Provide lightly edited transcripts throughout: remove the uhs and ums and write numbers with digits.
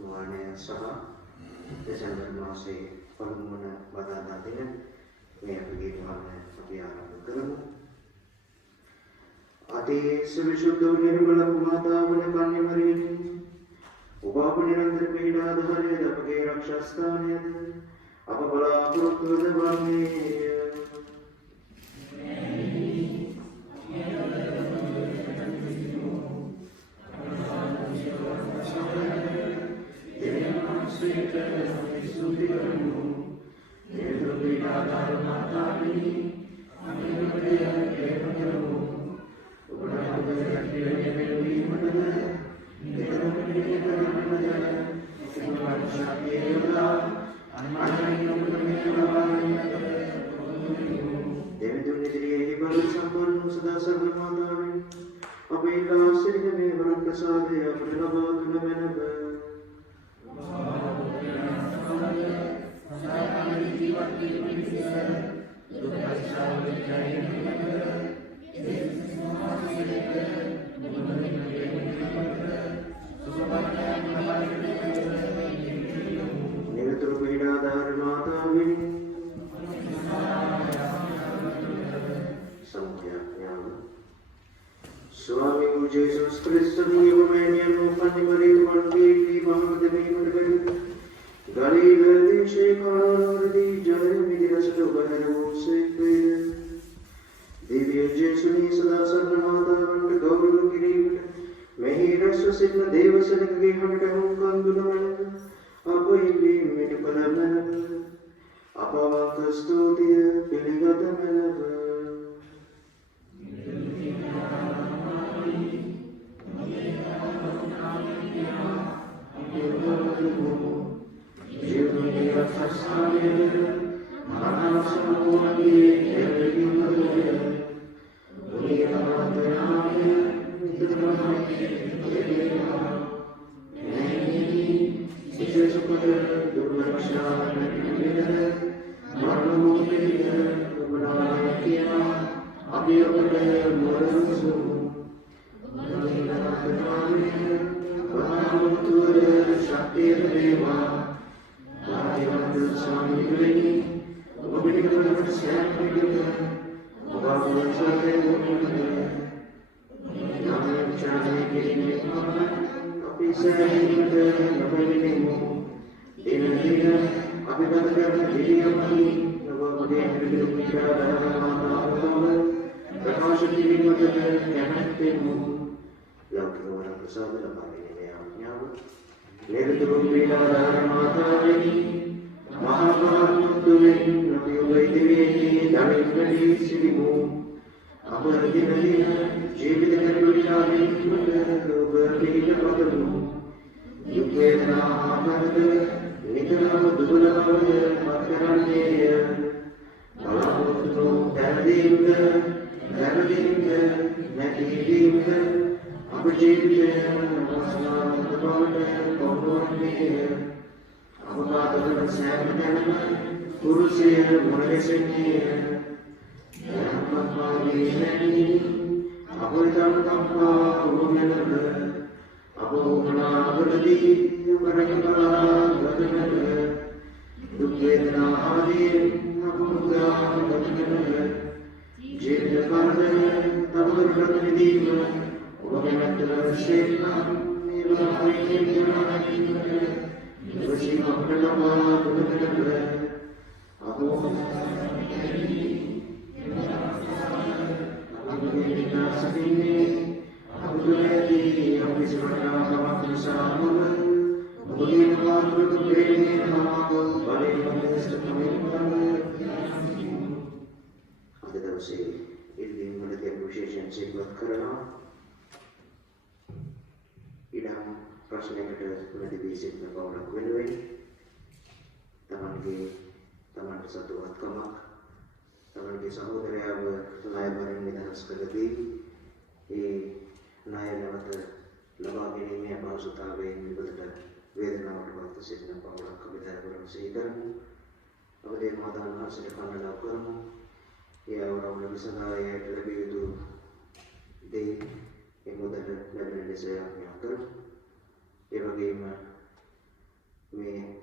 වාණය සහ දෙසැම්බර් මාසයේ පළමු වන බදාදා දින මේ අපගේ වාණය අපි ආරම්භ කරමු. අතිශය විශුද්ධ නිර්මල මාතාවන කන්‍යමරියනි ඔබ අප නිරන්තර පීඩාධාරයද අපගේ රක්ෂාස්ථානයද අප බලාපොරොත්තු වන්නේ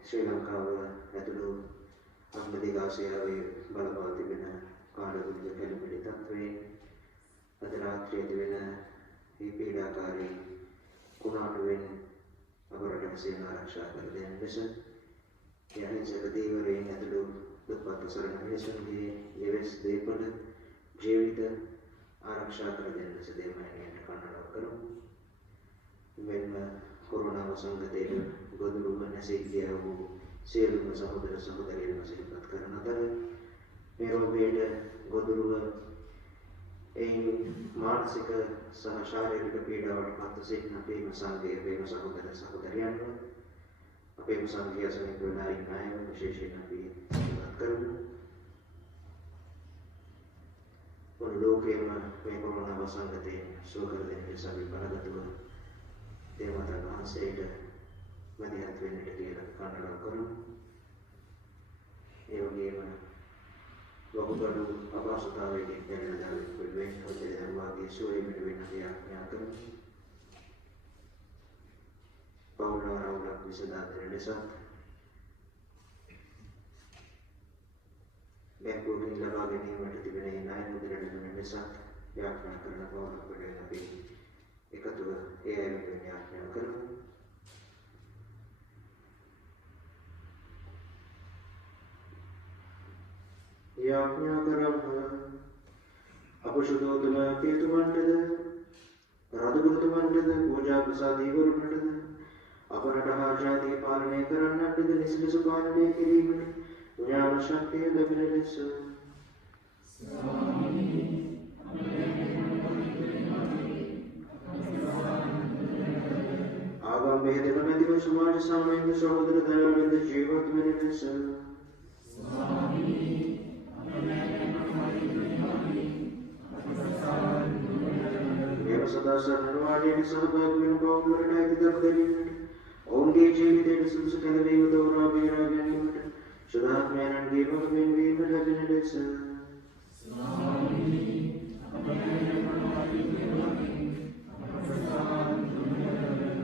ශ්‍රී ලංකාව ඇතුළු අග්‍රදිග ආසියාවේ බලපා තිබෙන කාලගුණික කැළඹිලි තත්ත්වයෙන් අද රාත්‍රියේ වෙන මේ පීඩාකාරී කුණාටුවෙන් අපරට සේන ආරක්ෂා කර දෙන ලෙස යහිංසක දීවරයන් ඇතුළු දුප්පත් සරණ මිනිසුන්ගේ නිවෙස් දේපල ජීවිත ආරක්ෂා කර දෙන ලෙස දෙවියන්ට කන්නඩ කරමු. මෙන්න කොරෝනා වසංගතයේ ගොදුරු නැසී ගිය වූ සියලුම සහෝදර සහෝදරියන් සිහිපත් කරන අතර මේ රෝගයට ගොදුරුව එයින් මානසික සහ ශාරීරික පීඩාවට පත් සිටින අපේම සංඝයේ අපේම සහෝදර සහෝදරියන්ව අපේම සංඝයා සමීප වෙන අය විශේෂයෙන් අපි සිහිපත් කරමු. ඔන්න ලෝකයේම මේ කොරෝනා වසංගතයෙන් සුව කර දෙන ලෙස අපි බලගතුව දේවතාවුන් වහන්සේට මැදිහත් වෙන්නට කියලා කන්නඩ කරමු. ඒ වගේම වකුගඩු අපහසුතාවයකින් පෙළෙන දරුවෙකු වෙන හොතේ දරුවාගේ සුවයකට වෙන්න ක්‍රියා කරමු. පෞරාරවුලක් විසඳා දෙන ලෙසත් බැංකුවකින් ලබා ගැනීමට තිබෙන ණය මුදල් දෙන ලෙසත් යාඥා කරන පෞරාරවුලක් වෙන අපි එකතුව ඒ අය වෙනුවෙන් යාඥා කරමු. යාඥා කරමු. අපසුදෝතම තේතුමන්ටද රාජගුරුතුමන්ටද පූජා ප්‍රසාදීවරුන්ටද අපරට හා ජාතිය පාලනය කරන්නටද නිසලෙස පාලනය කිරීමට ඥාන ශක්තිය ලැබෙන ලෙස ආගම් බෙහෙදක නැතිව සමාජ සාමයික සහෝදර දයාවෙන්ද ජීවත් වෙන ලෙස සදා සරණවාණීන් සහභාගී වෙන පවුලට අයිතිදක් දෙන්නට ඔවුන්ගේ ජීවිතයට සුදුසු කැඳවීම තෝරා බේරා ගැනීමට සුදාත්මයන්ගේ වගකීම් වීම ලැබෙන ලෙස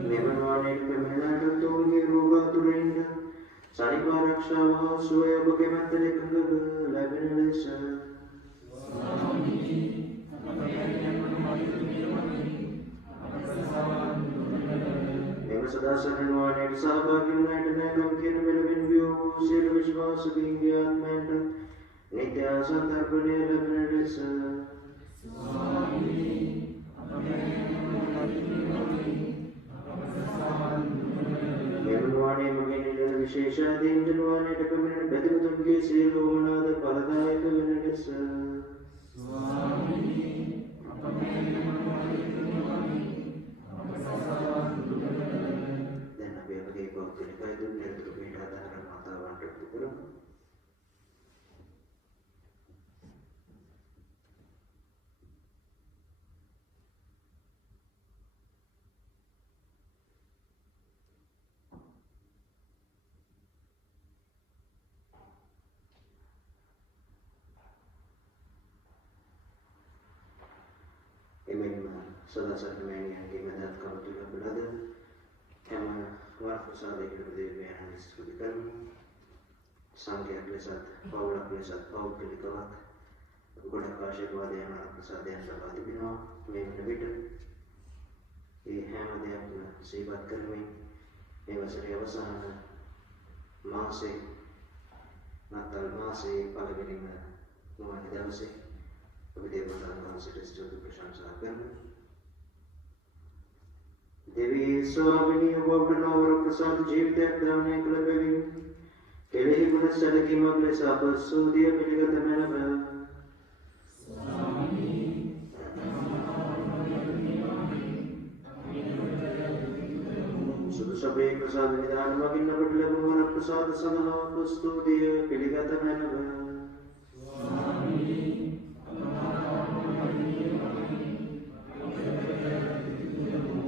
මෙවන් වාණීන් පැමිණෙනාට ඔවුන්ගේ රෝගාතුරයින්ද සනීප ආරක්ෂාව හා සුවය ඔබ කැමැත්තට එකඟව ලැබෙන ලෙස සදා සරණවාණීන් සහභාගී වුණාට නැකම් කියන මෙලෙවින් වූ සියලු විශ්වාසකීන්ගේ ආත්මයන්ට නිත්‍ය සන්තර්පණය ලැබෙන ලෙස මෙවනුවාණී මගෙන් ඉල්ලන විශේෂාදීන් ජනවාණීට පැමිණෙන බැතිමතුන්ගේ සියලු උමනාද ඵලදායක වෙන ලෙස සදා සරණමෑණියන්ගේ මැදත් කමතු ලැබුණද හැම වරප්‍රසාදයකට දෙවියන් ස්තුති කරමු. සංඝයාට ලෙසත් පවුලක් ලෙසත් පෞද්ගලිකවත් ගොඩක් ආශිර්වාදයන් වරප්‍රසාදයන් ලබා තිබෙනවා. මේ වන විට ඒ හැම දෙයක්ම සිහිපත් කරමින් මේ වසරේ අවසාන මාසේ නත්තල් මාසේ පළවෙනිම නොවන දවසේ අපි දේවතාවුන් වහන්සේට ස්තුති ප්‍රශංසා කරමු. देवी स्वामिनी ववनवर प्रसाद जीवित दाने कल बेविन केलेहि गुण सदकी मग्ले सापसुदिय पिलिगत मेनव सुद सबे प्रसाद निदान मगिन बदले गुण प्रसाद सदहा पस्तुदिय पिलिगत मेनव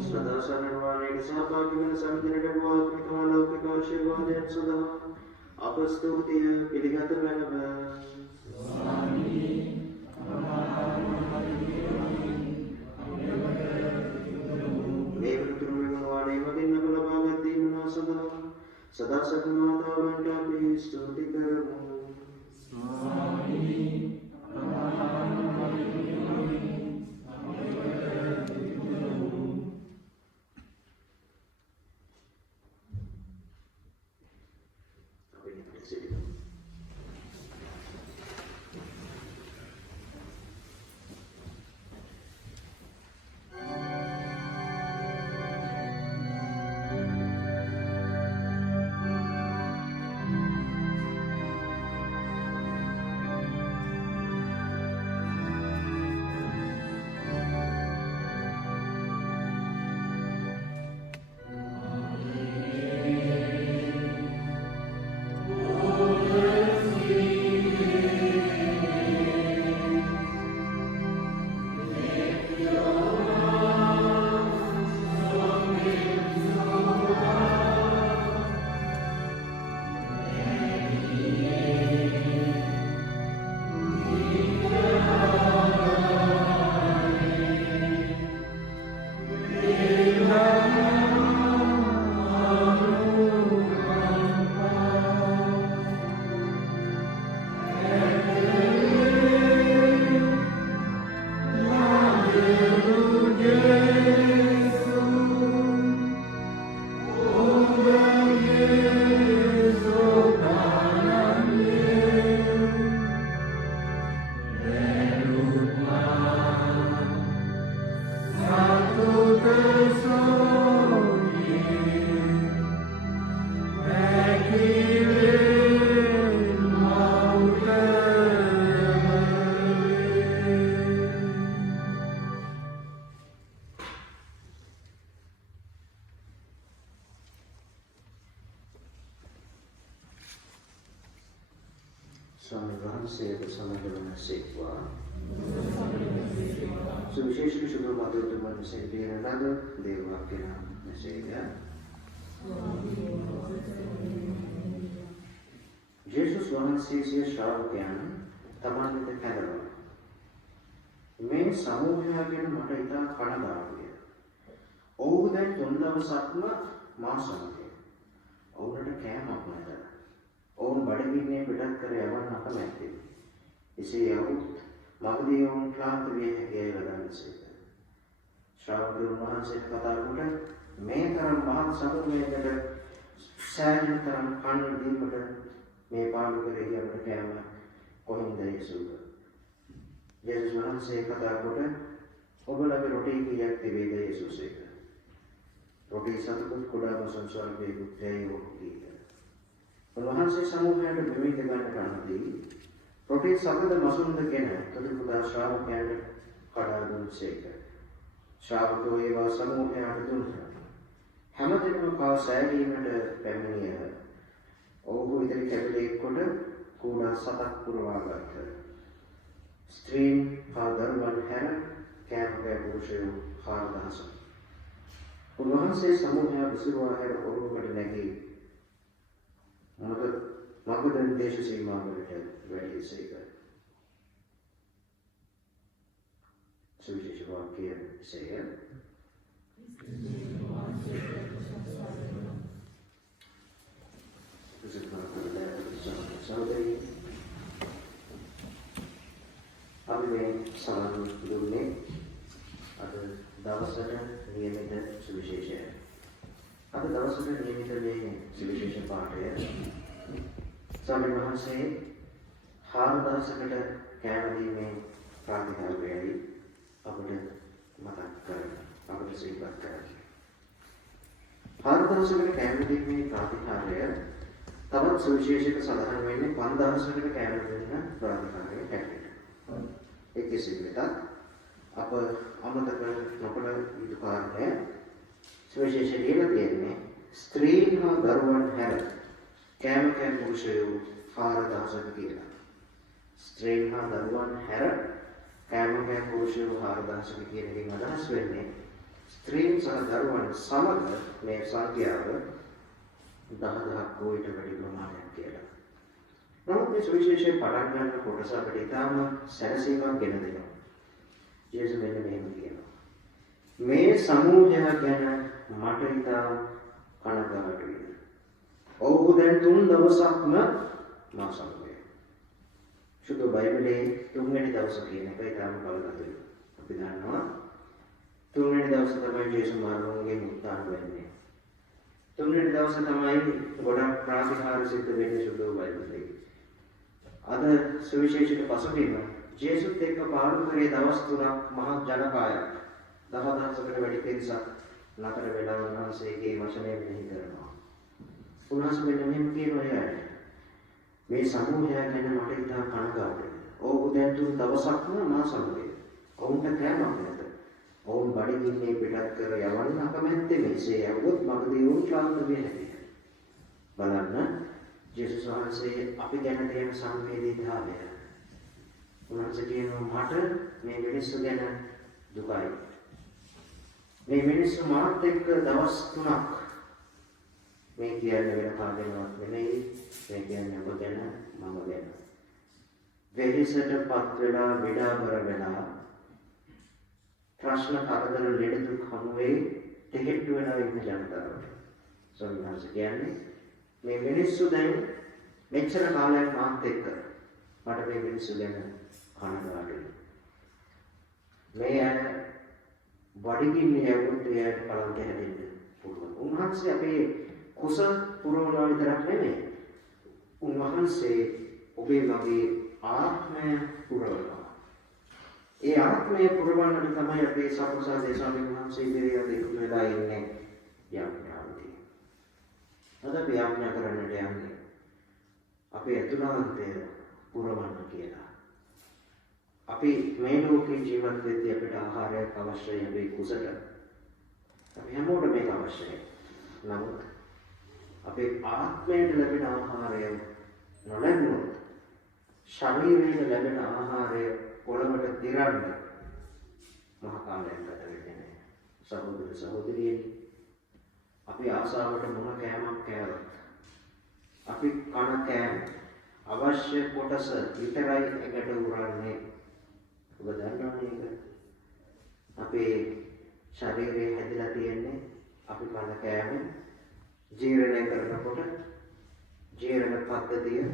सदा सरणवाणीन सहभागी වෙන සම්දිනට වාත්මික ලෞකික ආශිර්වාදයන් සදා අප ස්තුතිය පිළිගත බැලව මේ වෘතුරුවෙන් වාණේ මගින් අප ලබාගත් දීමනා සදා සදා සකමාතාවන්ට අපි ස්තුති කරමු. Swami Vahasya Samajavana Sekwa Suviශේෂ සුදු මතුතුමන් සෙන්ටින නද දේවාක්‍යන මෙසේය. ජේසුස් වහන්සේගේ ශ්‍රාවකයන් තමන් වෙත කැඳවුවා. මේ සමූහය ගැන මට ඉතා කනගාටුයි. ඔවුන් දැන් 3 දවසක්ම මා සමග. ඔවුන්ට කෑමක් නැත. ඔවුන් බඩගින්නේ පිටත් කර යවන්න අකමැත්තේ. එසේ යවුත් මගදී ඔවුන් ක්ලාන්ත විය හැකියි ගන්නසේක. ශ්‍රාවකයන් වහන්සේට කතා කොට මේ තරම් මහත් සතුටකට සෑහෙන තරම් කන්න දීමට මේ පාළු කරේ අපට කෑම කොහින්ද යසුද? යේසුස් වහන්සේ කතා කොට ඔබලගේ රොටි කීයක් තිබේද යේසුසේක? රොටි සතුටුත් කුඩාම සංසාරයේ දුක්ඛය වූ උන්වහන්සේ සමූහයට මෙවි දෙගන්න ගන්නදී රොටි සමග මසුන්දගෙන තොදුපුදා ශ්‍රාවකයන්ට කඩා දුන්සේක. ශ්‍රාවකයෝ ඒවා සමූහයට දුන්නා. හැමදෙනාම කා සෑදීමට පැමිණියහ. ඔවුහු ඉදිරි කැපිලේ කොට කුඩා සතක් පුරවා ගත්තා. ස්ත්‍රීන් හා දරුවන් හැර කෑමකෑ පුරුෂයෝ 4000. උන්වහන්සේ සමූහය විසිරුවා හැර ඔවුන්ට නැගී මගධ දේශ සීමාවලට වැඩි සේක. සුවිශේෂ වාක්‍ය සේය. අපි මේ සමන් දුන්නේ අද දවසට නියමිත සුවිශේෂය. අද දවසට නියමිත මේ සුවිශේෂ පාඨය ස්වාමීන් වහන්සේ 4000කට කෑම දීමේ ප්‍රාතිහාර්යයයි අපට මතක් කරගන්න. අපට සිහිපත් කරගන්න. 4000කට කෑම දීමේ ප්‍රාතිහාර්යය තවත් සුවිශේෂයක සඳහන් වෙන්නේ 5000කට කෑම දෙන්න ප්‍රාතිහාර්යය හැටියට. ඒ කෙසේ වෙතත් අප අමතක නොකළ යුතු කාරණය සුවිශේෂය කියලා තියෙන්නේ ස්ත්‍රීන් හා දරුවන් හැර කෑමකෑ පුරුෂයෝ 4000ක කියලා. ස්ත්‍රීන් හා දරුවන් හැර කෑමකෑ පුරුෂයෝ 4000ක කියන එකෙන් අදහස් වෙන්නේ ස්ත්‍රීන් සහ දරුවන් සමග මේ සංඛ්‍යාව 10000ක් වූ ඊට වැඩි ප්‍රමාණයක් කියලා. නමුත් මේ සුවිශේෂයේ පටන් ගන්න කොටස අපිට ඉතාම සැලසීමක් ගෙන දෙනවා. ජේසුස් මෙන්න මෙහෙම කියනවා. මේ සමූහය ගැන මට ඉතා කනගාටුයි. දැන් 3 දවසක්ම මා සමගය. සුදු බයිබලයේ 3 වෙනි දවස කියන එක ඊටම බලගතුයි. අපි දන්නවා 3 වෙනි දවස තමයි ජේසුස් මරණයෙන් උත්ථාන වෙන්නේ. 3 වෙනි දවස තමයි ගොඩක් ප්‍රාතිහාර්ය සිද්ධ වෙන්නේ සුදු බයිබලයේ. අද සුවිශේෂිත පසුබිම ජේසුත් එක්ක පාරම්පරික දවස් 3ක් මහත් ජනකායක් 10,000කට වැඩි පිරිසක් නතර වෙලා උන්වහන්සේගේ වචනය මෙහි කරනවා. උන්වහන්සේ මෙන්න මෙහෙම කියනවා මේ සමූහය ගැන මට ඉතා කනගාටුයි. ඔව් දැන් 3 දවසක්ම මා සමගය. ඔවුන්ට කෑමක් නැත. ඔවුන් බඩගින්නේ පිටත් කර යවන්න අකමැත්තේ මෙසේ යවුවොත් මගදී වුන් ක්ලාන්ත වෙන්නේ. බලන්න ජේසුස් වහන්සේ අපි ගැන තියෙන සංවේදීතාවය. උන්වහන්සේ කියනවා මට මේ මිනිස්සු ගැන දුකයි. මේ මිනිස්සු මාත් එක්ක දවස් 3ක් මේ කියන්නේ වෙන කාගෙන්වත් නෙමෙයි. මේ කියන්නේ ඔබ ගැන මම ගැන. වෙහෙසටපත් වෙලා විඩාවර වෙලා ප්‍රශ්න කරදර ලෙඩ දුක් හමුවේ දෙහෙට්ටු වෙලා ඉන්න ජනතාවට. සෝමනස කියන්නේ මේ මිනිස්සු දැන් මෙච්චර කාලයක් මාත් එක්ක මට මේ මිනිස්සු ගැන කනගාටුයි. මේ අය බඩගින්නේ යවුත් එයාට කලන්ත හැදෙන්න පුළුවන්. උන්වහන්සේ අපේ කුස පුරවනවා විතරක් නෙමෙයි. උන්වහන්සේ ඔබේ මගේ ආත්මය පුරවනවා. ඒ ආත්මය පුරවන්නට තමයි අපේ සප්පුසාදේ ස්වාමීන් වහන්සේ ඉදිරියට එකතු වෙලා ඉන්නේ යාඥාවදී. අද අපි යාඥා කරන්නට යන්නේ අපේ අතුලාන්තය පුරවන්න කියලා. අපි මේ ලෝකේ ජීවත් වෙද්දී අපිට ආහාරයක් අවශ්‍යයි අපේ කුසට. අපි හැමෝටම මේක අවශ්‍යයි. නමුත් අපේ ආත්මයට ලැබෙන ආහාරය නොලැබුණොත් ශරීරයට ලැබෙන ආහාරය පොළවට දිරන්න මහ කාලයක් ගත වෙන්නේ. සහෝදර සහෝදරියනි අපි ආසාවට මොන කෑමක් කෑවත් අපි කන කෑම අවශ්‍ය කොටස විතරයි එකට උරන්නේ. ඔබ දන්නවනේ අපේ ශරීරය හැදිලා තියෙන්නේ අපි කන කෑම ජීර්ණය කරනකොට ජීර්ණ පද්ධතිය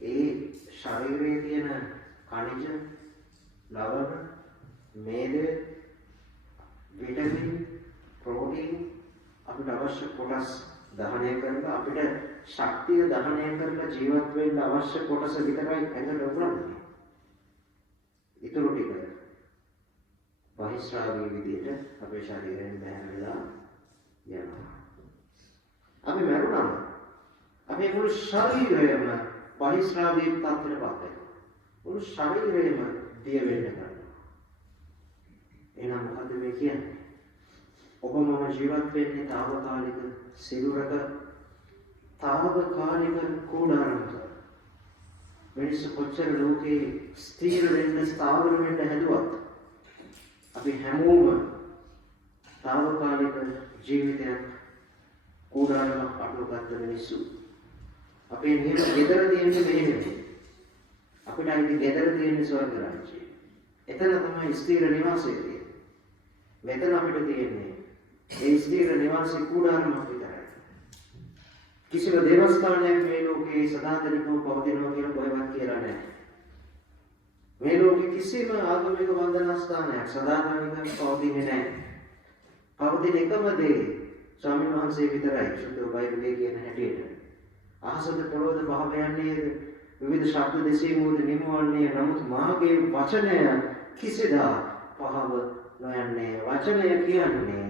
ඒ ශරීරයේ තියෙන खनिज लवण मेद विटामिन प्रोटीन අපිට අවශ්‍ය කොටස් දහනය කරලා අපිට ශක්තිය දහනය කරලා ජීවත් වෙන්න අවශ්‍ය කොටස විතරයි ඇඟට උරන්නේ. ඊටු ටික බහිස්රාවී විදිහට අපේ ශරීරයෙන් බැහැර වෙලා යනවා. අපි මරුණාම අපේ මුළු ශරීරයම බහිස්රාවී තත්ත්වයට පත් වෙනවා. මුළු ශරීරයම දිය වෙන්න ගන්නවා. එහෙනම් මොකද මේ කියන්නේ? ඔබ මම ජීවත් වෙන්නේ తాවකාලික සිරුරක తాවකාලික කෝඩාරමක. මිනිස්සු කොච්චර ලෝකේ ස්ථිර වෙන්න ස්ථාවර වෙන්න හැදුවත් අපි හැමෝම తాවකාලික ජීවිතයක් කෝඩාරමක් අටුවගත්ත මිනිස්සු. අපේ නියම ගෙදර තියෙන්නේ මෙහෙම. අපිට අයිති ගෙදර තියෙන ස්වර්ග රාජ්‍යය. එතන තමයි ස්ථිර නිවාසය තියෙන්නේ. මෙතන අපිට තියෙන්නේ ඒ ස්ථිර නිවාසී කූඩාරමක් විතරයි. කිසිම දේවස්ථානයක් මේ ලෝකේ සදාතනිකව පවතිනවා කියලා කොහෙවත් කියලා නැහැ. මේ ලෝකේ කිසිම ආගමික වන්දනාස්ථානයක් සදාතනිකව පවතින්නේ නැහැ. පවතින එකම දේ ස්වාමීන් වහන්සේ විතරයි. සුද්ධ බයිබලයේ කියන හැටියට. අහසද පොළොවද පහව යන්නේ විවිධ ශබ්ද දෙසීමෝද නිමවන්නේ. නමුත් මාගේ වචනය කිසිදා පහව නොයන්නේ. වචනය කියන්නේ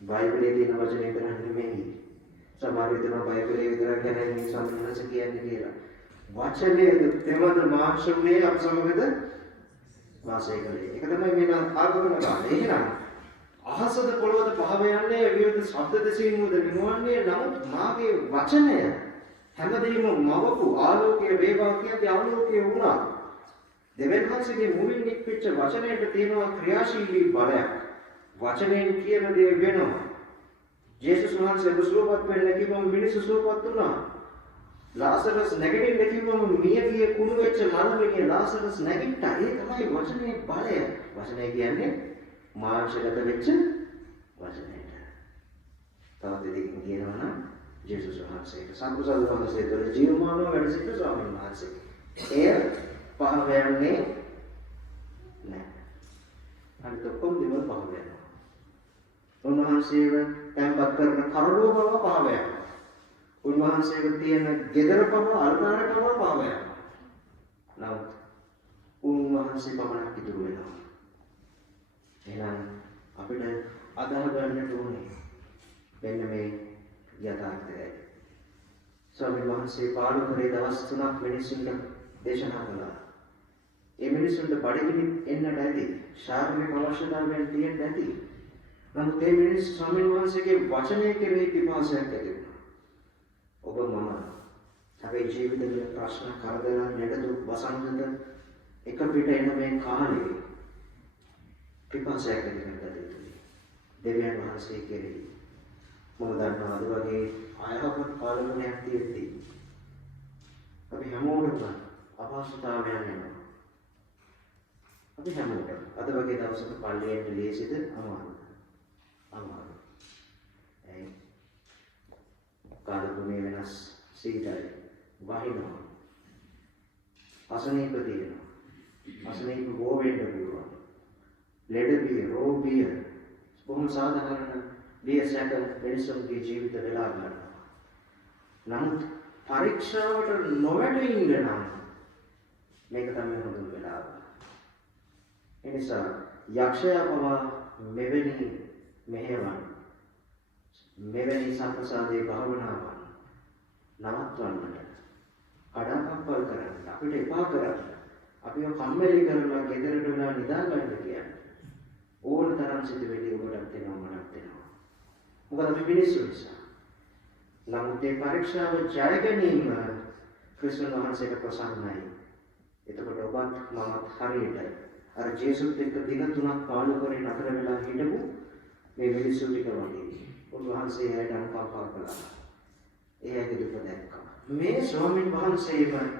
බයිබලයේ තියෙන වචනේ විතරක් නෙමෙයි. සමහර විට බයිබලයේ විතරක් කියන්නේ සම්මත කියන්නේ කියලා. වචනේ තෙමද මාංශුනේ අප සමගද වාසය කළේ. ඒක තමයි මේ ආගමන කාලේ. එහෙනම් අහසද පොළොවද පහව යන්නේ විවිධ ශබ්ද දෙසීමෝද නිමවන්නේ. නමුත් මාගේ වචනය හැමදේම මවපු ආලෝකයේ වේවා කියන්නේ ආලෝකයේ වුණා. දෙවියන්වහන්සේගේ මුලින් නික්පිච්ච වචනයට තියෙනවා ක්‍රියාශීලී බලයක්. වචනයෙන් කියන දේ වෙනවා. ජේසුස් වහන්සේ සුවපත් වෙන්න කිව්වම මිනිස්සු සුවපත් වුණා. ලාසරස් නැගිටින්න කිව්වම මියගිය කුණු වෙච්ච මරණිය ලාසරස් නැගිට්ටා. ඒ තමයි වචනේ බලය. වචනය කියන්නේ මාංශගත වෙච්ච වචනයට. තවත් දෙකකින් කියනවා නම් ජේසුස් වහන්සේ සම්පූර්ණ වහන්සේ තුළ ජීවමානව වැඩ සිටින ස්වාමීන් වහන්සේ. එය පහ වෙන්නේ නැහැ. අනිත් ඔක්කොම දේවල් පහ වෙනවා. උන්වහන්සේව තැන්පත් කරන කරුණෝ බව පහ වෙනවා. උන්වහන්සේව තියෙන ගෙදර පව අල්තාර පව පහ වෙනවා. නමුත් උන්වහන්සේ පමණක් ඉතුරු වෙනවා. එහෙනම් අපිට අදාහ ගන්නට ඕනේ මෙන්න මේ යථාර්ථයයි. ස්වාමීන් වහන්සේ පාලු කරේ දවස් 3ක් මිනිස්සුන්ට දේශනා කළා. ඒ මිනිස්සුන්ට බඩගිනි එන්නට ඇති, ශාරීරික අවශ්‍යතාවයන් තියෙන්න ඇති. නමුත් ඒ මිනිස්සු ස්වාමීන් වහන්සේගේ වචනය කෙරෙහි පිපාසයක් ඇති වුණා. ඔබ මම අපේ ජීවිතවල ප්‍රශ්න, කරදර, නැඩදු, වසංගත එක පිට එන මේ කාලේ පිපාසයක් ඇති කරගන්න යුතුයි. දෙවියන් වහන්සේ කෙරෙහි මම දන්නවා අද වගේ අයහපත් කාලගුණයක් තියෙද්දී අපි හැමෝටම අපහසුතාවයන් එනවා. අපි හැමෝටම අද වගේ දවසක පල්ලියට ලේසිද අමාරුද? අමාරුයි. ඒ කාලගුණේ වෙනස් සීතලයි වහිනවා. අසනීප තියෙනවා. අසනීප හෝ වෙන්න පුළුවන්. ලෙඩ බිය, රෝග බිය බොහොම සාධාරණ බියසක මිනිසුන්ගේ ජීවිත වෙලා ගන්නවා. නමුත් පරීක්ෂාවට නොවැටෙන්න නම් මේක තමයි හොඳම වෙලාව. ඒ නිසා යක්ෂයා පවා මෙවැනි මෙහෙවන් මෙවැනි සම්ප්‍රසාදේ භාවනාවන් නවත්වන්නට අඩකප්පල් කරන්න අපිට එපා කරන්න අපිව කම්මැලි කරලා ගෙදරට වෙලා නිදා ගන්න කියන්නේ ඕන තරම් සිදුවෙලි ඔබටත් වෙනවා මටත් වෙනවා. මොකද අපි මිනිස්සු නිසා. නමුත් මේ පරීක්ෂාව ජය ගැනීම ක්‍රිස්තුන් වහන්සේට ප්‍රසන්නයි. එතකොට ඔබත් මමත් හරියටයි අර ජේසුත් එක්ක දින 3ක් පාලු කරේ නතර වෙලා හිටපු මේ මිනිස්සු ටික වගේ. උන්වහන්සේ ඇයට අනුකම්පා කළා. එයාගේ දුක දැක්කා. මේ ස්වාමීන් වහන්සේම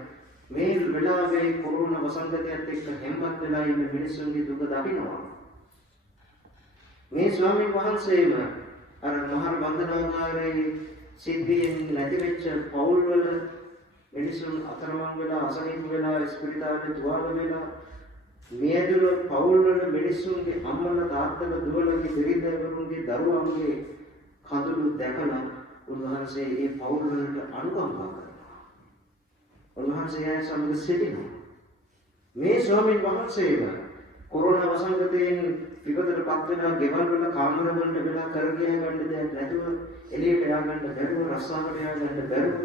මේ වෙලාවේ කොරෝනා වසංගතයත් එක්ක හැම්පත් වෙලා ඉන්න මිනිස්සුන්ගේ දුක දකිනවා. මේ ස්වාමීන් වහන්සේම අර මහා වන්දනාගාරයේ සිද්ධියෙන් නැති වෙච්ච පවුල් වල මිනිසුන් අතරමං වෙලා අසනීප වෙලා ස්පිරිතාලේ තුවාල වෙලා මියදුල පවුල් වල මිනිසුන්ගේ අම්මලා තාත්තලා දුවලගේ බිරිඳවරුන්ගේ දරුවන්ගේ කඳුළු දැකලා උන්වහන්සේ ඒ පවුල් වලට අනුකම්පා කරනවා. උන්වහන්සේ ඒ සමග සිටිනවා. මේ ස්වාමීන් වහන්සේම කොරෝනා වසංගතයෙන් විපතටපත් වෙලා ගෙවල් වල කාමර වලට වෙලා කරගිය ගන්න දෙයක් නැතුව එළියට යා ගන්න බැරුව රස්සාවට යා ගන්න බැරුව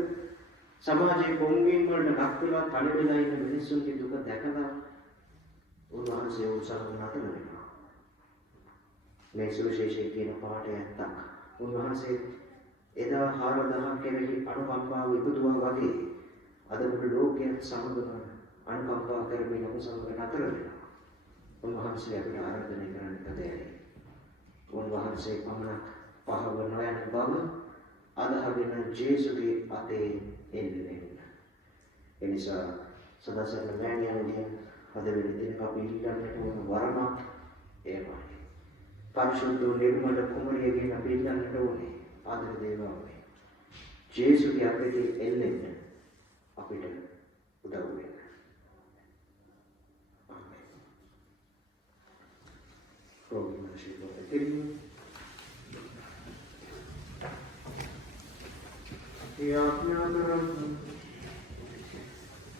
සමාජයේ කොම්ගින් වලට ලක් වෙලා තල වෙලා ඉන්න මිනිස්සුන්ගේ දුක දැකලා උන්වහන්සේ උත්සාහ නතර වෙනවා. මේ සුවිශේෂී කියන පාඩය ඇත්තක්. උන්වහන්සේ එදා 4000 කෙනෙහි අනුකම්පාව ඉපදුවා වගේ අද මුළු ලෝකයත් සමගම අනුකම්පා කරමින් ඔබ සමග නතර වෙනවා. උන්වහන්සේ අපිට ආරාධනය කරන්න කදෑයි. උන්වහන්සේ පමණක් පහව නොයන බව අදහගෙන ජේසුගේ අතේ එන්නේ. එනිසා සදාසන මෑණියන්ගේ අද වෙන දිනක අපි ඉල්ලන්නට ඕන වරමක් එයමයි. පරිශුද්ධ නිර්මල කුමරියගෙන් අපි ඉල්ලන්නට ඕනේ ආදර දේවාවේ. ජේසුගේ අතේ එල්ලෙන්න අපිට උදව් වෙන්න.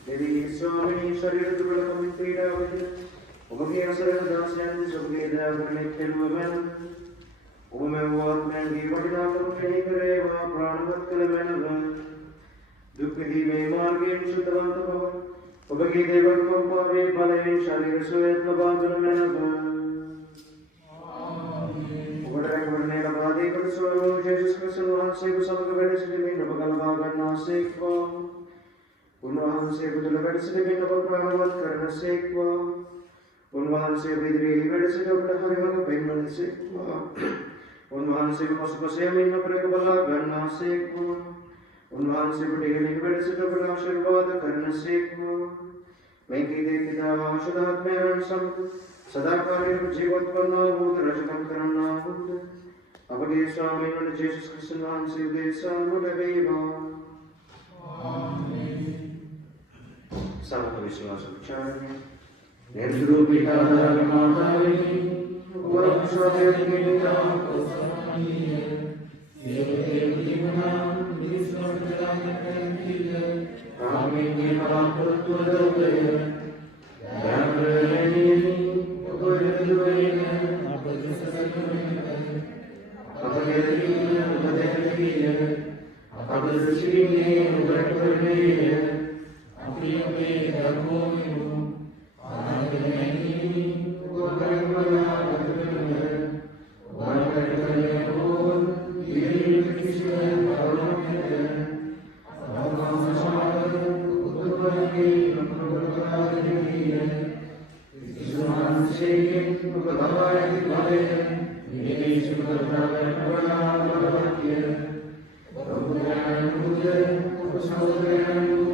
Devi Swami Sharir Dubala Pamitra Obake Asara Dasan Sugeda Teluman Umewa and Givadina Reva Pranavat Kalaman Dukidi Margin Sutavanta Obake Deva Papa Palain Sharir Suet Nabandana Jesus Christ save us of the medicine of Galavagan, Sekwa. Unwan save the medicine of Pranavat Karna Sekwa. Unwan save the medicine of the Hariman Penman Sekwa. Unwan save Moscow in the Prekabala Gana Sekwa. Unwan save the medicine of Rashirva, the Karna Sekwa. Make it the Shadat Meran Sam Sadakari Jivatwana, Rajam Karana. අපගේ ස්වාමීන් වහන්සේ ජේසුස් ක්‍රිස්තුස් වහන්සේ උදෙසා නුඹ වේවා. සමත විශ්වාස උච්චාරණය නිර්දුරු පිටාදාන මාතාවේ වරක්ෂාදේ නිමිතා ඔසාමීය සියලු දේවතා මිනිස්සුන් දලාමකෙන්තිය රාමේගේ බලාපොරොත්තු දෝතය ධර්මයෙන් ඔබෙදුවෙන අපගේ සසකමෙන් අපගේ දින උදෙහිය අපගේ සිරිනේ උදකරණේ අපියගේ ධර්මෝනිමු ආනන්දමෙනි ගෝකරමලා අදකරන වරකටකලෝ දීර්ඝිසිය පරමකද සමගාමසාර උතුම්වගේ ප්‍රබලකාරිනිය විසුමාන්සේගේ උපදායති භාවය මේ සුඛතාවයන් වනා බලවත්ය ප්‍රබුද්ධයන් මුද උපසෝදයන් මුද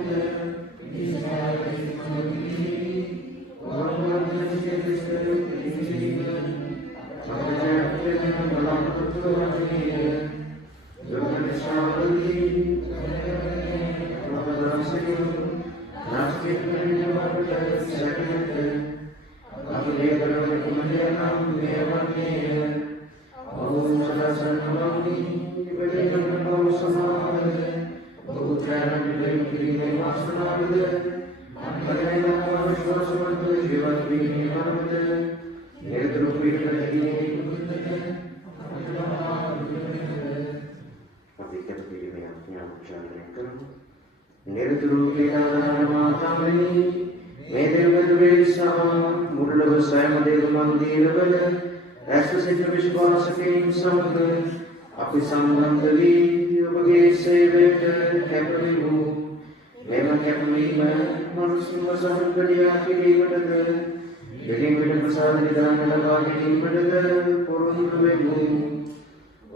අපි සම්බන්ධ වී ඔබගේ සේවයට කැපවෙමු. මෙම කැපවීම මනුෂ්‍යව සමගලියා කිරීමටද දෙලින්විට ප්‍රසාද නිදාන ලබා ගැනීමටද පොරොන්දු වෙමු.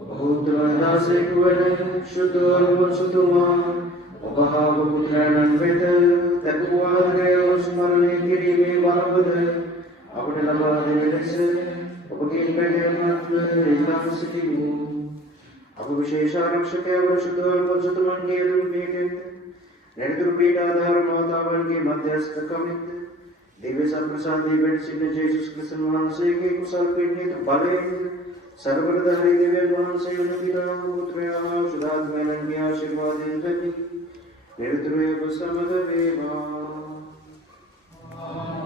බෞද්ධ දාසයෙකු වන ශුද්ධ සුතුමා ඔබ හා ඔබ පුත්‍රයන් වෙත තැබූ ආදරය ස්මරණය කිරීමේ වරවද අපට ලබා දෙන ලෙස ඔබගේ පැහැදිලිමත්ව ඉල්ලා සිටිමු. අප විශේෂ ආරක්ෂකයන් ශුද්ධ සුතුමන්ගේ දුර්භේදයෙන් නිරතුරු පීඩාදාර මාතාවන්ගේ මධ්‍යස්ථකමින්ද දිව්‍ය සම්ප්‍රසාදයේ වැඩ සිටින ජේසුස් ක්‍රිස්තුස් වහන්සේගේ කුසල පිණිස බලයෙන් සර්වබලධාරී දෙවියන් වහන්සේ වන පිතා පුත්‍රයා සුදාත්මයන්ගේ ආශිර්වාදයෙන් ලැබී නිරතුරු ඔබ සමග වේවා. Oh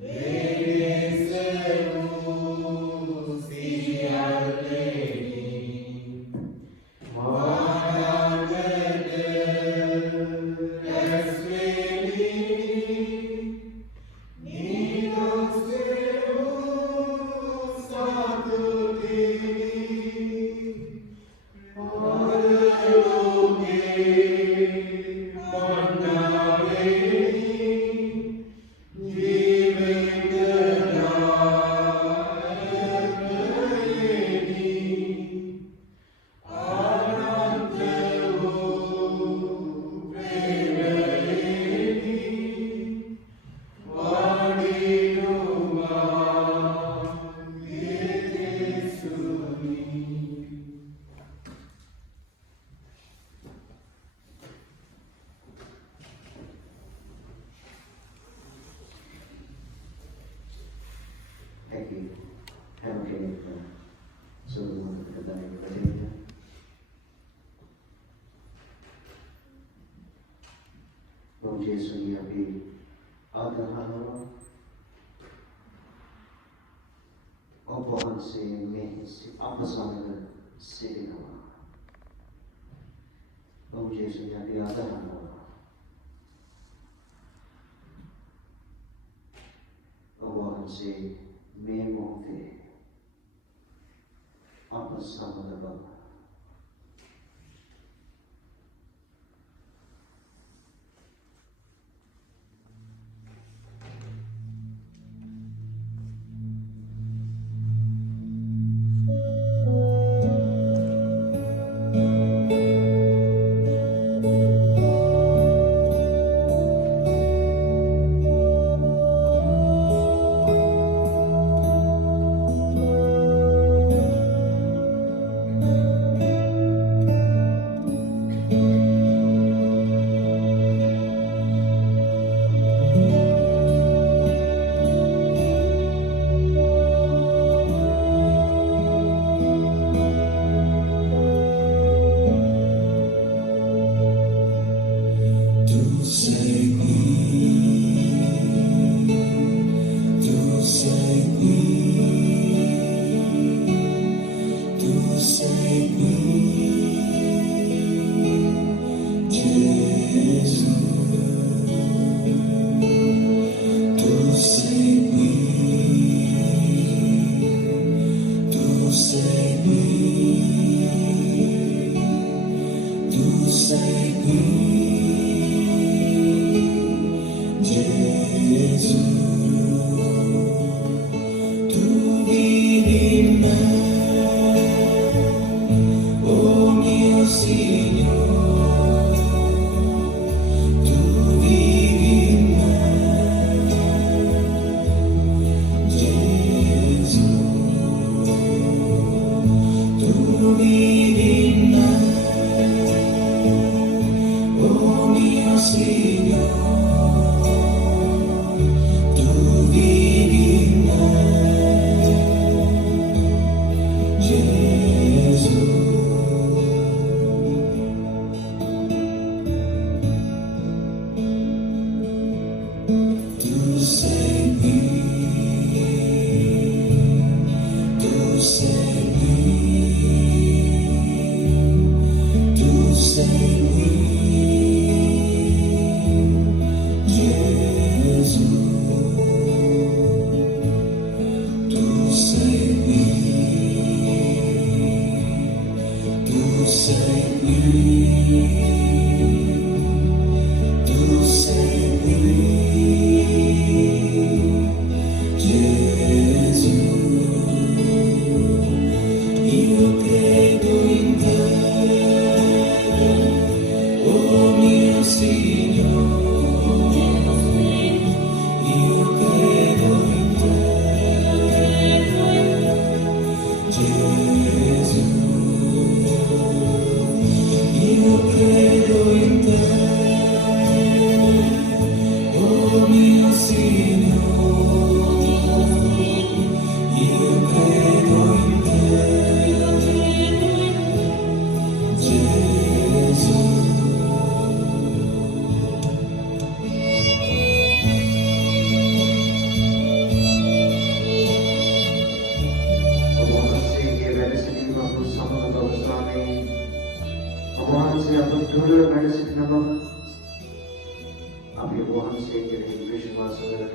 Thank you. Have a great Solomon Kadai Kadai. Bom dia, Sonia B. Adahano. Opohan se me se apasana se dinawa. Bom dia, Sonia B. Adahano. Opohan se me mofe. Apasana baba.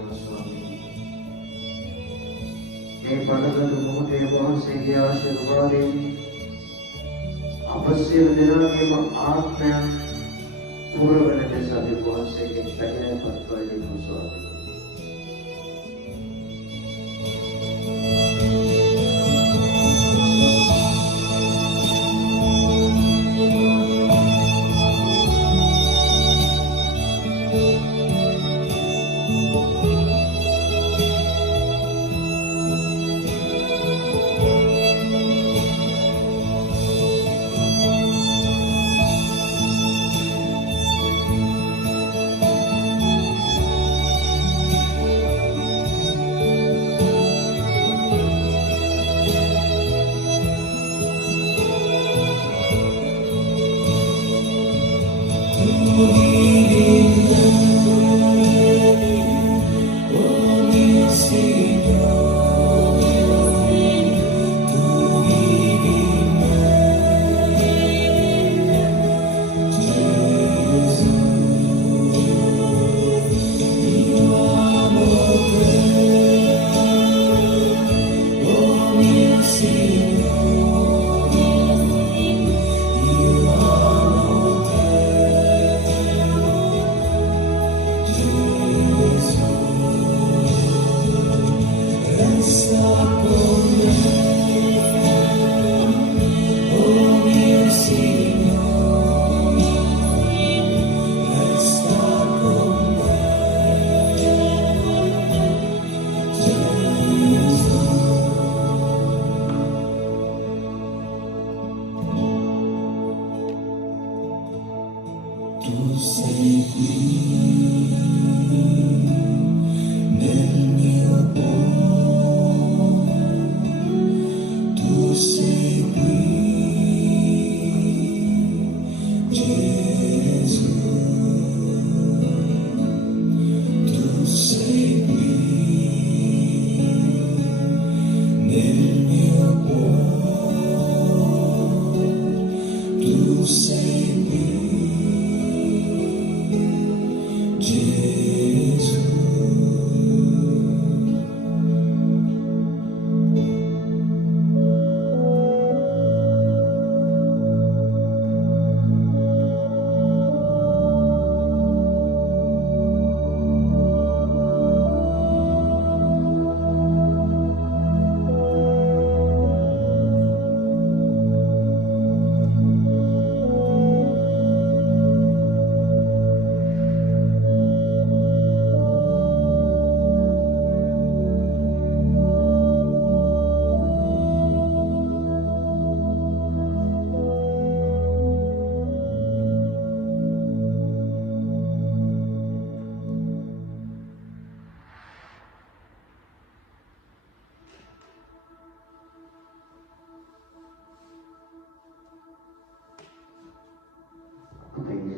කරනවා ස්වාමී. මේ බලගත් මොහොතේ වහන්සේගේ ආශිර්වාදයෙන් අප සියලු දෙනාගේම ආත්මයන් පුරවන ලෙස අපි වහන්සේගෙන් පැහැපත් කරගනිමු ස්වාමී.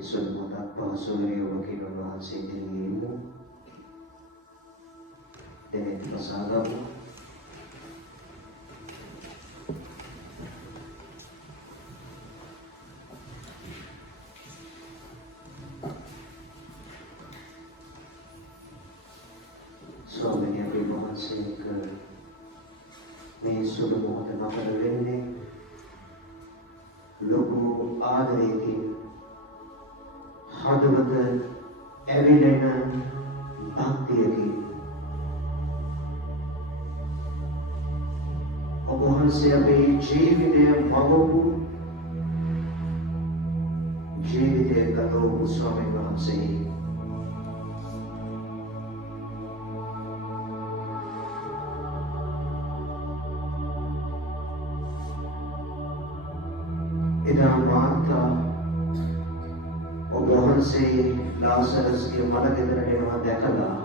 Semoga pasuri wakil wahasi dirimu dan pasagamu suami yang berwahasi ke ini sudah mau tenang pada ini logo ada ini හදවත ඇවිලෙන භක්තියකි ඔබ වහන්සේ අපේ ජීවිතය මවපු ජීවිතය ගත වූ ස්වාමීන් වහන්සේ එදා මාර්තා से लाजरस के मलගෙදරට එනවා දැකලා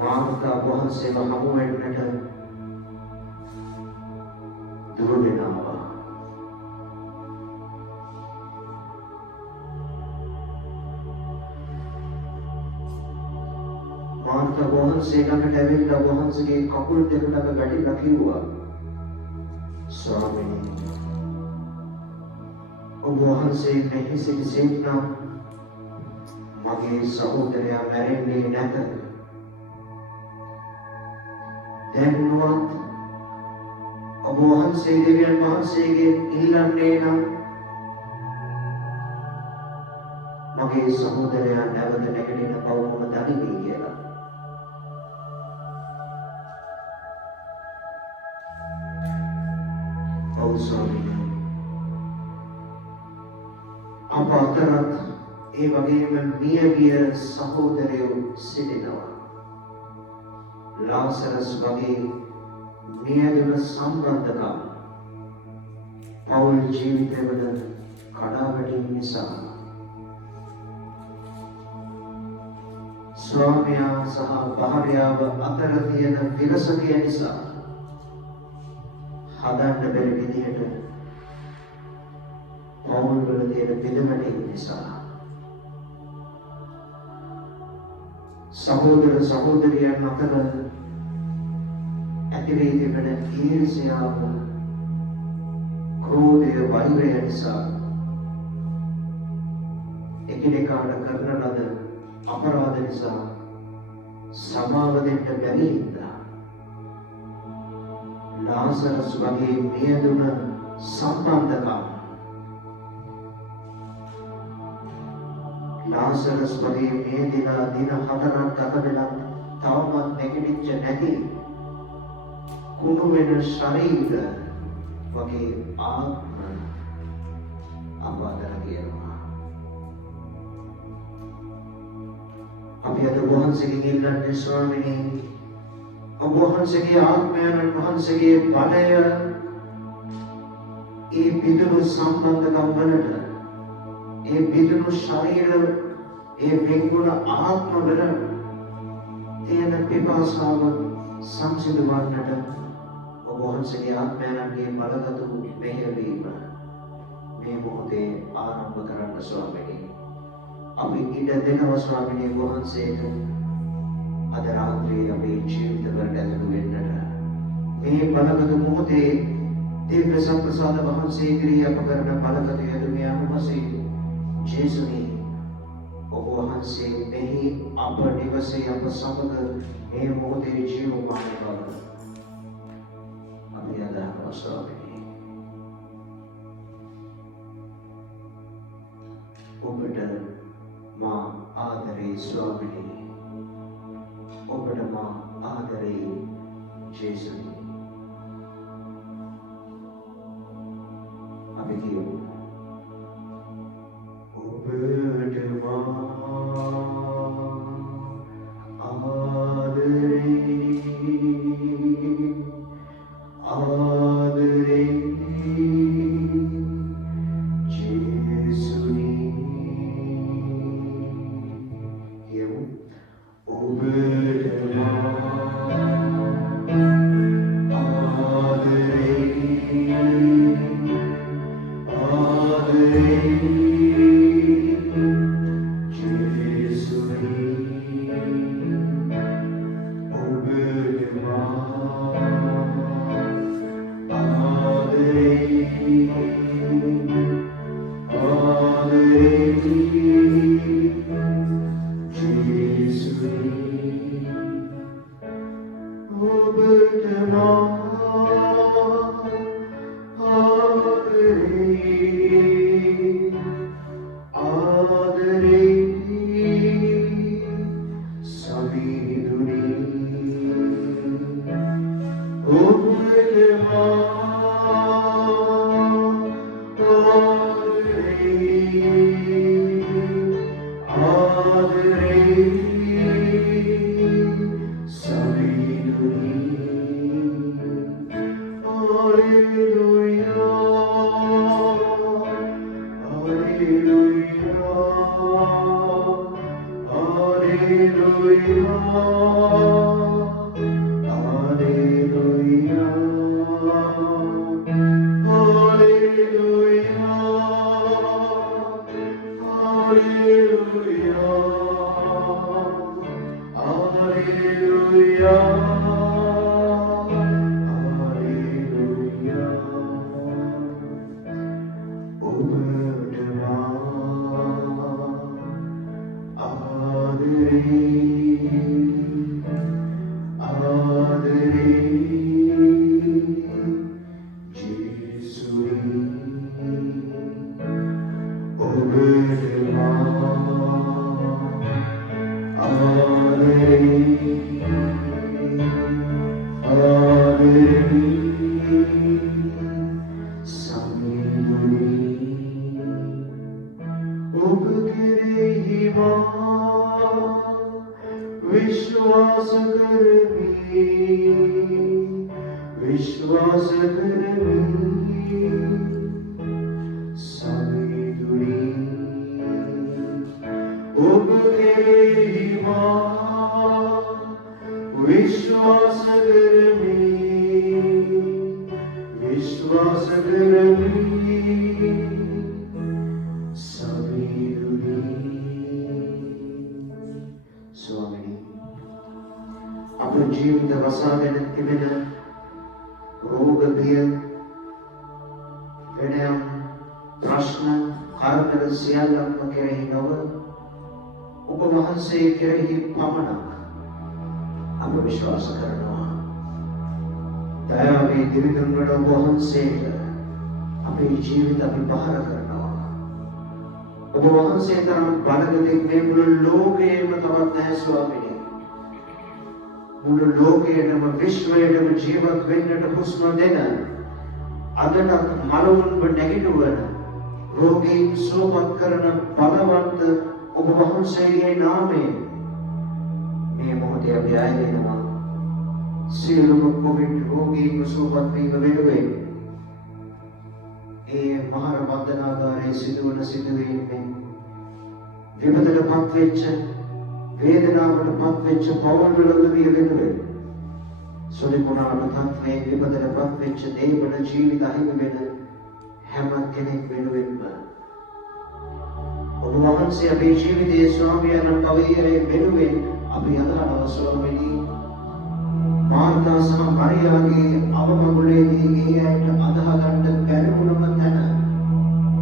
මාර්තා වහන්සේව හමු වෙන්නට දුර වෙනවා. මාර්තා වහන්සේ ළඟට ඇවිල්ලා වහන්සේගේ කකුල් දෙක ළඟ වැටිලා කිව්වා ස්වාමීනි ඔබ වහන්සේ මෙහි සිටිනා මගේ සහෝදරයා මැරෙන්නේ නැත. දැන්වත් ඔබ වහන්සේ දෙවියන් වහන්සේගෙන් ඉල්ලන්නේ නම් මගේ සහෝදරයා නැවත නැගිටින බව මම දනිමි කියලා. ඔව් ස්වාමීනි. අප අතරත් ඒ වගේම මියගිය සහෝදරයෝ සිටිනවා. ලාසරස් වගේ මියදුන සම්බන්ධකම් පෞල් ජීවිතවල කඩාවැටීම නිසා ස්වාමියා සහ භාර්යාව අතර තියෙන විරසකය නිසා හදන්න බැරි විදිහට පෞල් වල තියෙන බෙදමැටීම නිසා සහෝදර සහෝදරියන් අතර ඇතිවී තිබෙන ඊර්ෂ්‍යාව, ක්‍රෝධය, වෛරය නිසා එකිනෙකාට කරන ලද අපරාධ නිසා සමාව දෙන්න බැරි හින්දා ලාසරස් වගේ මියදුන සම්බන්ධකම් ලාසරස් වගේ මියදිලා දින 4ක් ගත වෙලා තවමත් නැගිටිච්ච නැති කුණු වෙන ශරීර වගේ ආත්ම අපතර කියනවා. අපි අද වහන්සේගෙන් ඉල්ලන්නේ ස්වාමීනි, ඔබ වහන්සේගේ ආත්මයන් වහන්සේගේ බලය ඒ පිටුණු සම්බන්ධකම් වලට, ඒ පිටුණු ශරීර, ඒ වෙන්ගුණ ආත්ම වල තියෙන පිපාසාව සංසිඳවන්නට ඔබ වහන්සේගේ ආත්මයන්ගේ බලගතු මෙහෙයවීම මේ මොහොතේ ආරම්භ කරන්න ස්වාමීනි. අපි ඉඩ දෙනවා ස්වාමීනි වහන්සේට අද රාත්‍රියේ අපේ ජීවිතවලට ඇතුළු වෙන්නට. මේ බලගතු මොහොතේ දිව්‍ය සම්ප්‍රසාද වහන්සේ ඉදිරියේ අප කරන බලගතු යදුමිය අනුමසී ජේසුනි ඔබ වහන්සේ මෙහි අප නිවසේ අප සමග මේ මොහොතේ ජීවමාන බව අපි අදහනවා ස්වාමීනි. ඔබට මා ආදරේ ස්වාමීනි, ඔබට මා ආදරේ ජේසුනි. අපි කියමු ඔබට මා ආදරේ ජේසුනි. කියමු ඔබට මා ආදරේ विश्वास करवी समीदुरी उपगिरी विश्वास करवी समीदुरी स्वामी අපේ ජීවිත රසායන තිබෙන රෝග බිය වෙනම ප්‍රශ්න කාරණා සියල්ලම කෙරෙහි නොව ඔබ වහන්සේ කෙරෙහි පමණක් අප විශ්වාස කරනවා. දයාවේ දිවිතුන් වල ඔබ වහන්සේට අපේ ජීවිත අපි පහර කරනවා. ඔබ වහන්සේ තරම් බලගතෙක් මේ මුළු ලෝකයේම තවත් නැහැ ස්වාමීනි. මුළු ලෝකයටම විශ්වයටම ජීවත් වෙන්නට හුස්ම දෙන අදටත් මලවුන්ව නැගිටවන රෝගීන් සුවපත් කරන බලවන්ත ඔබ වහන්සේගේ නාමයෙන් මේ මොහොතේ අපි ආයෙනවා සියලුම කොවිඩ් රෝගීන් සුවපත් වීම වෙනුවෙන් ඒ මහා වන්දනාගාරයේ සිදුවන සිදුවීමෙන් විපතටපත් වෙච්ච වේදනාවටපත් වෙච්ච පවුල්වල උදවිය වෙනුවෙන් සොලිකුණාට තත්ත්වයෙන් විපතටපත් වෙච්ච දේවල ජීවිත අහිමි වෙන හැම කෙනෙක් වෙනුවෙන්ම ඔබ වහන්සේ අපේ ජීවිතයේ ස්වාමියාණන් පවිත්‍රයේ වෙනුවෙන් අපි අදහනවා ස්වාමීනි මාර්තා සහ මරියාගේ අවමගුලේදී ඒ අයට අදහ ගන්න බැරි වුණම තැන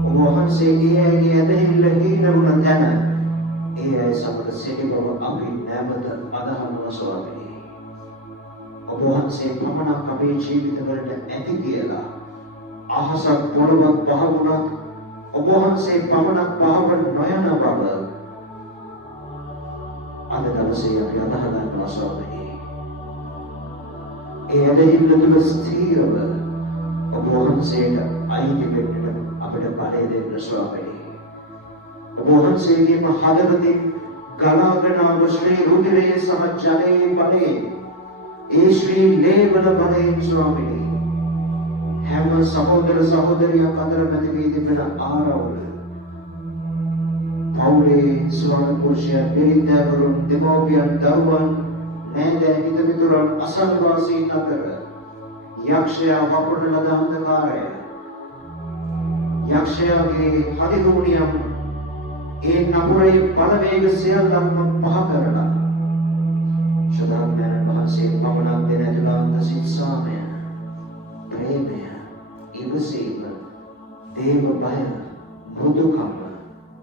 ඔබ වහන්සේ ඒ අයගේ ඇදහිල්ල හීන වුණ තැන ඒ අය සමග සිටි බව අපි නැවත අදහනවා ස්වාමීනි. ඔබ වහන්සේ පමණක් අපේ ජීවිතවලට ඇති කියලා අහසක් පොළොවක් පහ වුණත් ඔබ වහන්සේ පමණක් පහව නොයන බව අද දවසේ අපි අදහ ගන්නවා ස්වාමීනි. ඒ ඇදහිල්ල තුළ ස්ථීරව ඔබ වහන්සේට අයිති වෙන්නට අපිට බලය දෙන්න ස්වාමීනි. ඔබ වහන්සේගේම හදවතින් ගලාගෙන ආව ශ්‍රී රුධිරයේ සහ ජලයේ බලයෙන් ඒ ශ්‍රී ලේවන බලයෙන් ස්වාමීනි හැම සහෝදර සහෝදරියක් අතර මැද වී තිබෙන ආරවුල පවුලේ ස්වාමි පුරුෂයන් බිරිඳවරුන් දෙමව්පියන් දරුවන් නෑදෑ හිතමිතුරන් අසල්වාසීන් අතර යක්ෂයා වපුරන ලද අන්ධකාරය යක්ෂයාගේ හදිහුණියම් ඒ නපුරේ බලවේග සියල්ලම පහ කරලා ශුද්ධාත්මයන් වහන්සේ පමණක් දෙන ඇතුළාන්ත සිත්සාමය ප්‍රේමය ඉවසීම දේව බය මෘදුකම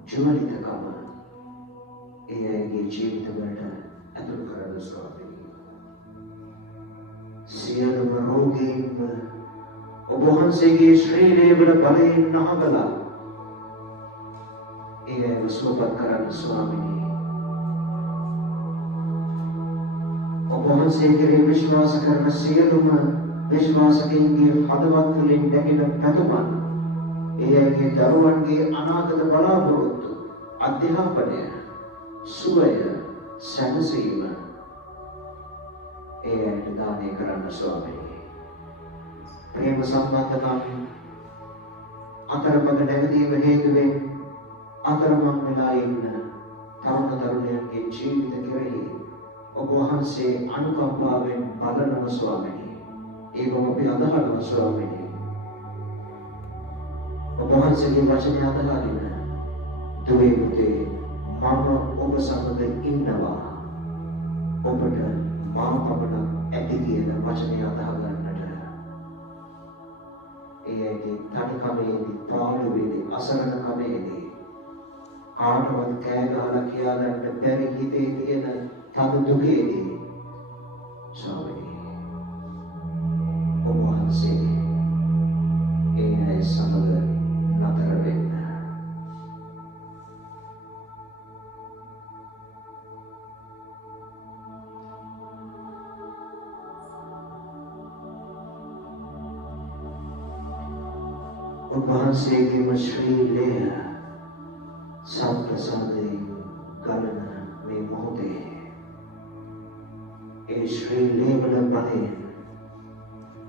ජුවලිතකම ඒ අයගේ ජීවිතවලට ඇතුළු කරන ස්වාමීනි සියලුම රෝගීන් ඔබ වහන්සේගේ ශ්‍රී ලේවන බලයෙන් නහබලා ඒ සුවපත් කරන්න ස්වාමීනි. ඔබ වහන්සේ කෙරෙහි විශ්වාස කරන සියලුම විශ්වාසකයන්ගේ හදවත් තුළින් නැගෙන පැතුමන් ඒ අයගේ දරුවන්ගේ අනාගත බලාපොරොත්තු අධ්‍යාපනය සුවය සැනසීම ඒ අයට දානය කරන්න ස්වාමීනි. ප්‍රේම සම්බන්ධකම් අතරමඟ නැවතීම හේතුවෙන් අතරමං වෙලා ඉන්න තරුණ තරුණියන්ගේ ජීවිත කෙරෙහි ඔබ වහන්සේ අනුකම්පාවෙන් බලනව ස්වාමීනි. ඒකම අපි අදහනවා ස්වාමීනි. ඔබ වහන්සේගේ වචනය අදහගෙන දුවේ පුතේ මම ඔබ සමග ඉන්නවා. ඔබට මා පමණක් ඇති කියන වචනය අදහ ගන්නට ඒකේ තනිකමේදී පාළුවේදී අසරණ කමේදී ආනවත් කෑ ගහලා කියලා ගන්න බැරි හිතේ තියෙන තද දුකේදී ස්වාමීනි ඔබ වහන්සේ ඒ අය සමග නතර වෙන්න. වහන්සේගේම ශ්‍රීලය සත්ප්‍රසාදයෙන් ගලන මේ මොහොතේ ඒ ශ්‍රීලය වල බලයෙන්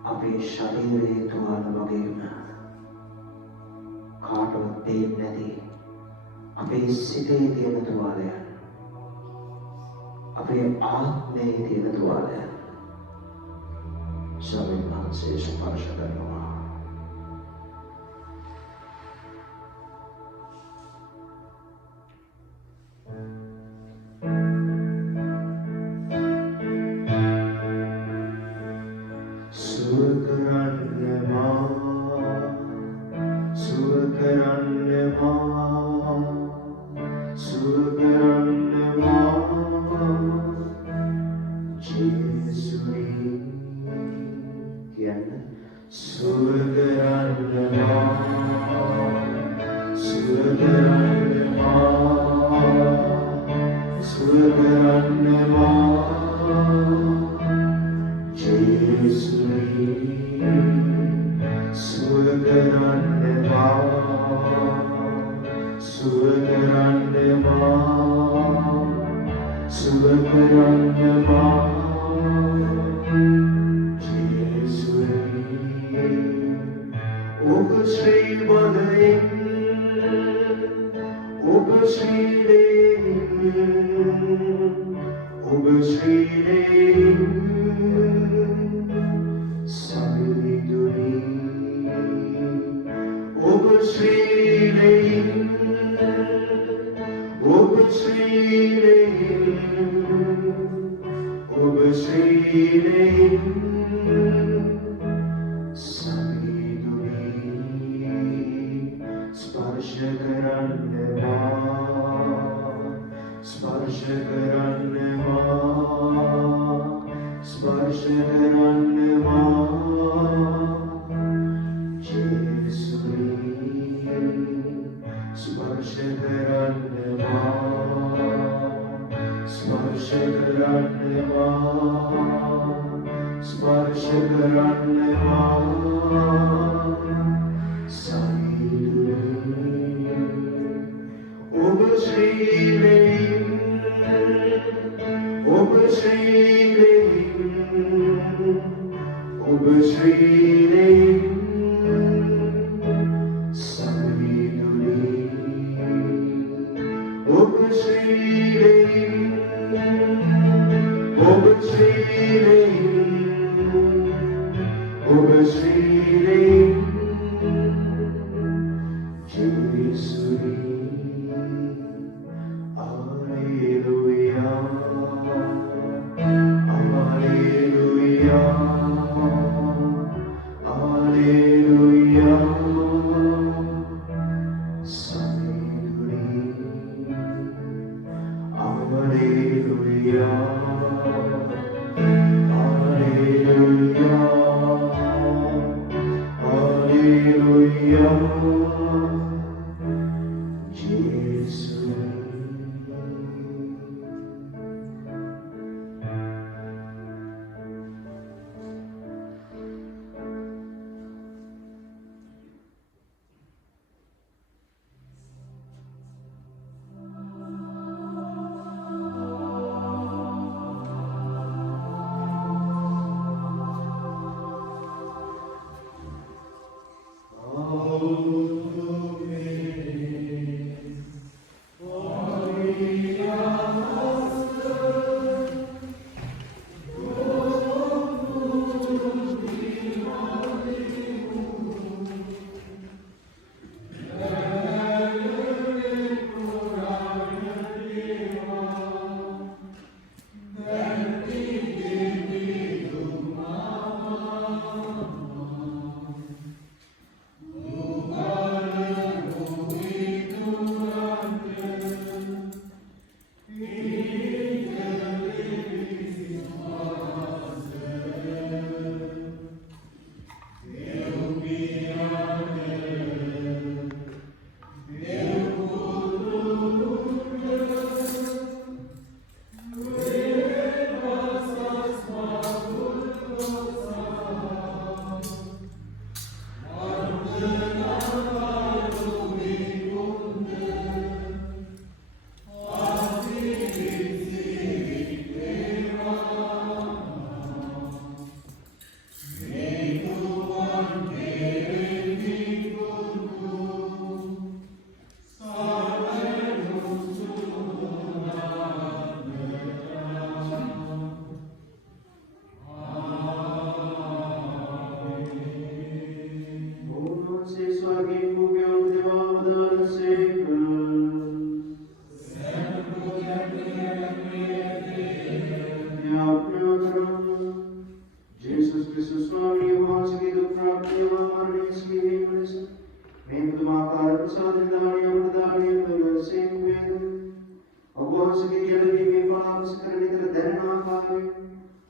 අපේ ශරීරයේ තුවාල වගේම කාටවත් දෙන්නේ නැති අපේ සිතේ තියෙන තුවාලයන් අපේ ආත්මයේ තියෙන තුවාලයන් ස්වාමීන් වහන්සේ ස්පර්ශ කරනවා.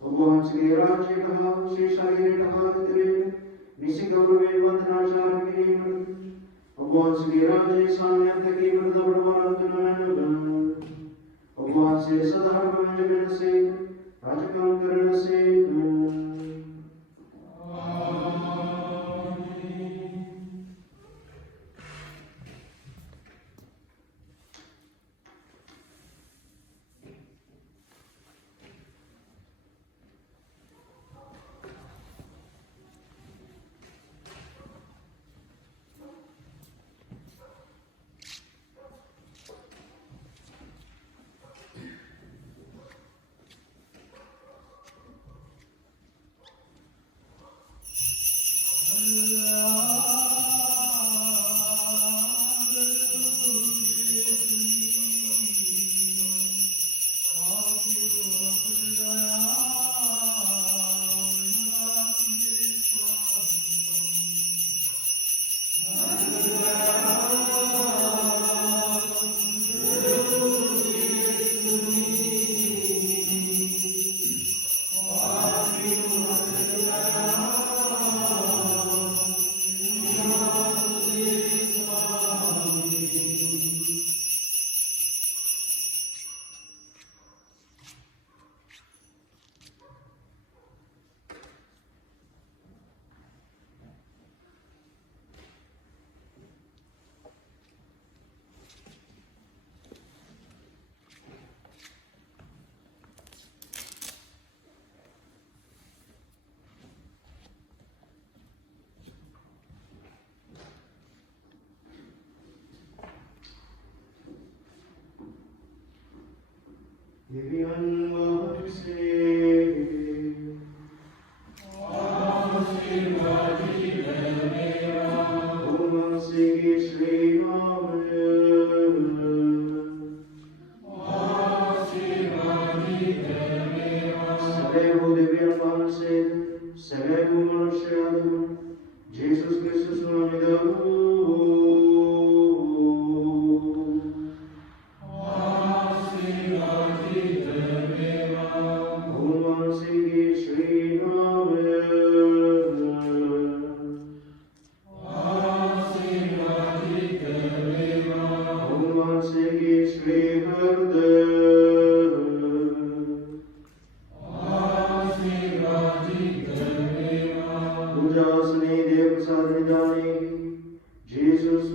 Obonsi Raji Kaha, Sri Shagiri Kaha, Nisi Gauravi Vandana Shagiri, Obonsi Raji Samyataki Vardhavanavan, Obonsi Sadharvam Jaganasi, Rajakam Karanasi, Vivian Jesus Christus Jesus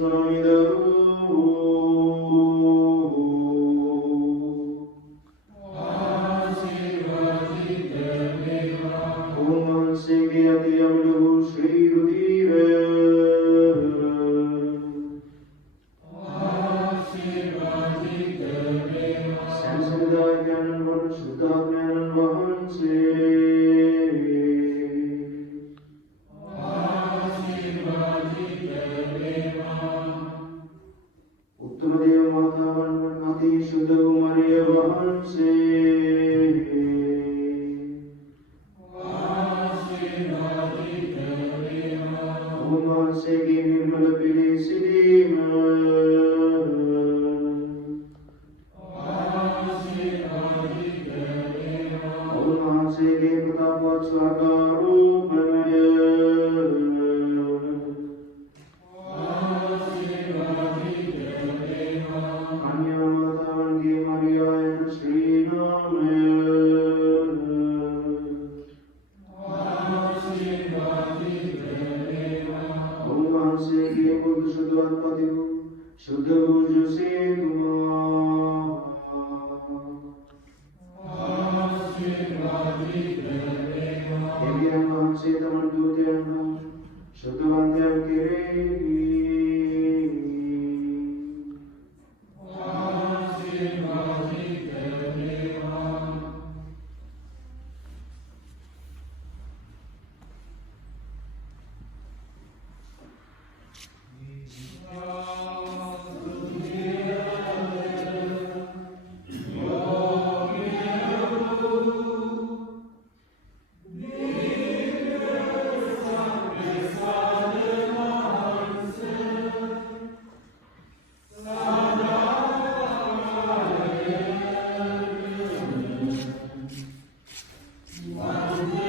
Suave